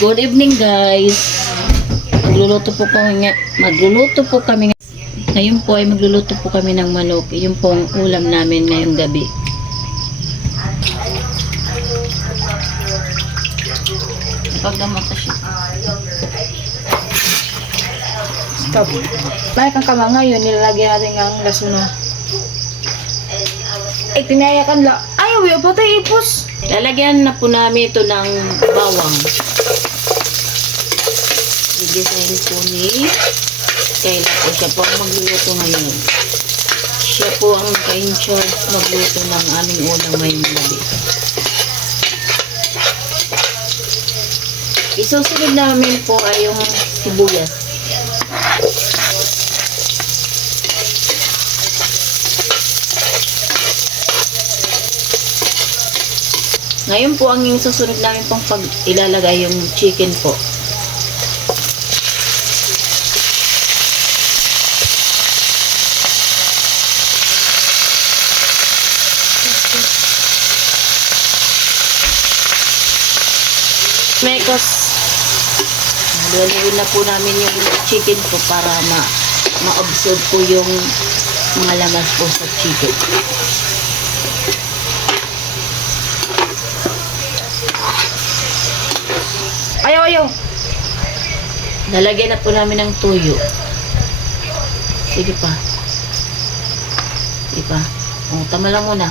Good evening guys. Magluluto po kami. Ngayon po ay magluluto po kami ng manok. Yun po ang ulam namin ngayong gabi. Pagdamata siya. Stop. Balik ang kama ngayon, nilalagyan natin ang lasuna. Ay, tinayakan lang. Ay, uwi, patay ipos. Lalagyan na po namin ito ng bawang. I-design po ni Kayla po. Siya po ang magluluto ngayon. Siya po ang naka-in-charge magluto ng aming ulam ngayong gabi. Isusunod namin po ay yung sibuyas. Ngayon po ang yung susunod namin pong pag ilalagay yung chicken po. Mekos, haluin na po namin yung chicken po para ma-absorb po yung mga lamas po sa chicken. Ayaw. Lalagyan na po namin ng tuyo. Sige pa. O, tama lang muna.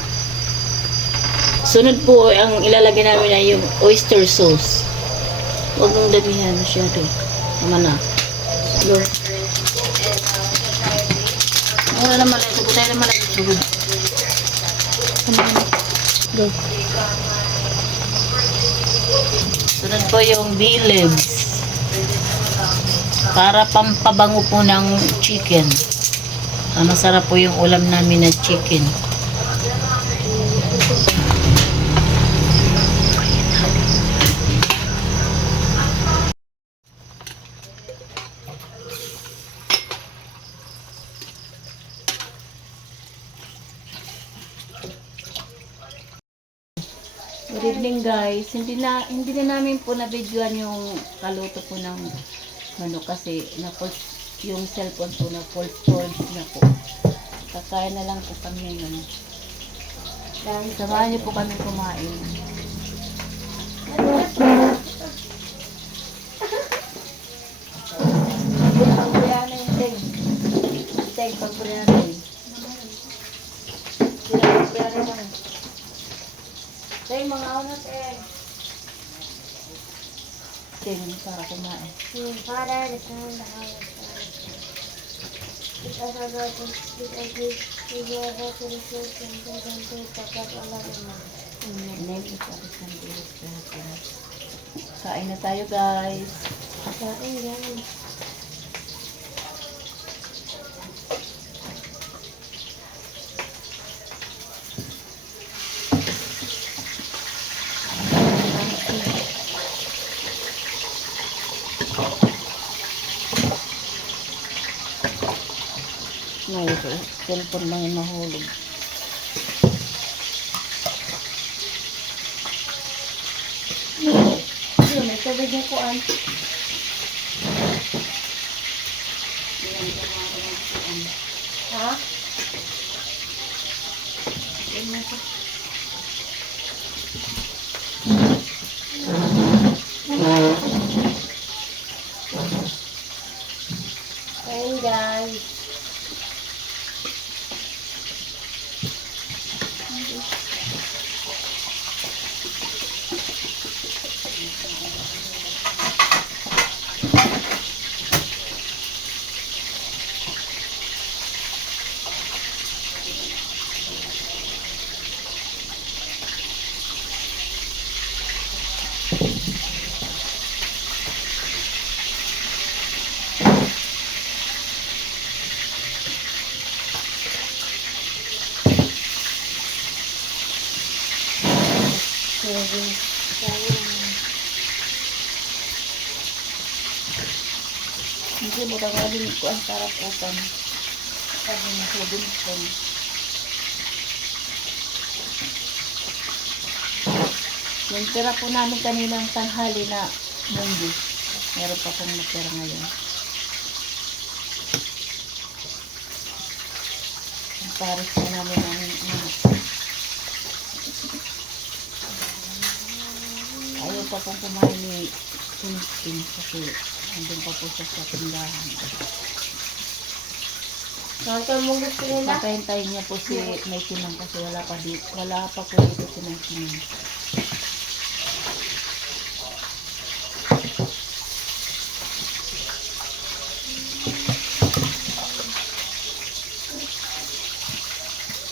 Sunod po, ang ilalagay namin ay yung oyster sauce. Huwag mong damihan masyado. Tama na. Go. Wala naman lang. Sabutay naman lang. Go. Sunod po yung bay leaves. Para pampabango po ng chicken. Masarap po yung ulam namin na chicken. Good evening guys. Hindi na namin po na-videoan yung kaluto po ng manok kasi yung cellphone po na full storage na po. Kakain na lang po kami ngayon. Samahan niyo po kami kumain. Pagpurihan yung ting. Ting, pagpurihan yung. Pagpurihan yung. Ting, mga unat eh. Ting, para kumain. Father, the Son, and the Holy Spirit. Teach us our Lord to speak as we are able to receive and take and take the God of love and love. Kain na tayo guys. Kain yan. Ngayon po, cellphone lang yung mahulog. Yun, may tubig na kuan. Ha? Kain guys. Hindi mo lang alin ko ang sarap upan. Sabi mo sa bunson. Yung tira po namin kaninang tanghali na munggo. Meron pa pong natira ngayon. Ang pares na namin ng ayaw pa pong kumain ni Tintin kasi andun pa po siya sa tindahan. Nakita mo gusto nila? Papahintayin niya po si Maikinang kasi wala pa po dito si Maikinang.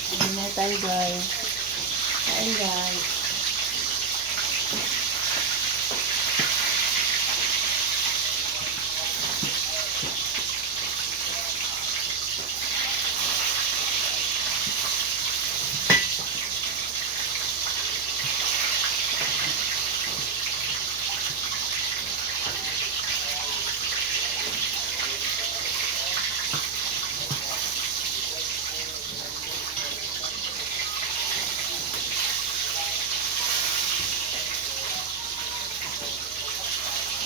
Ayun na tayo guys. Kain guys.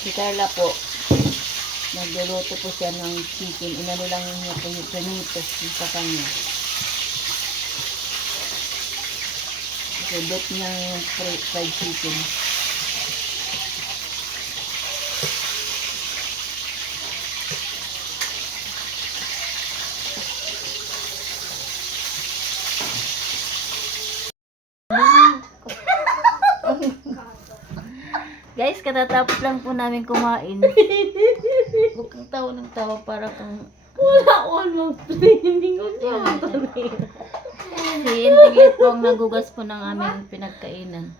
Si Carla po, nagluluto po siya ng chicken. Inano lang niya po yung prenitos yung sa kanya. Ibot niya yung fried chicken. Guys, katatapos lang po namin kumain. Huwag kang tawa ng tawa para kang... Wala ko mag-play. Hindi ko siya mag-play. Si Intiglit po ang nagugas po ng aming pinagkainan.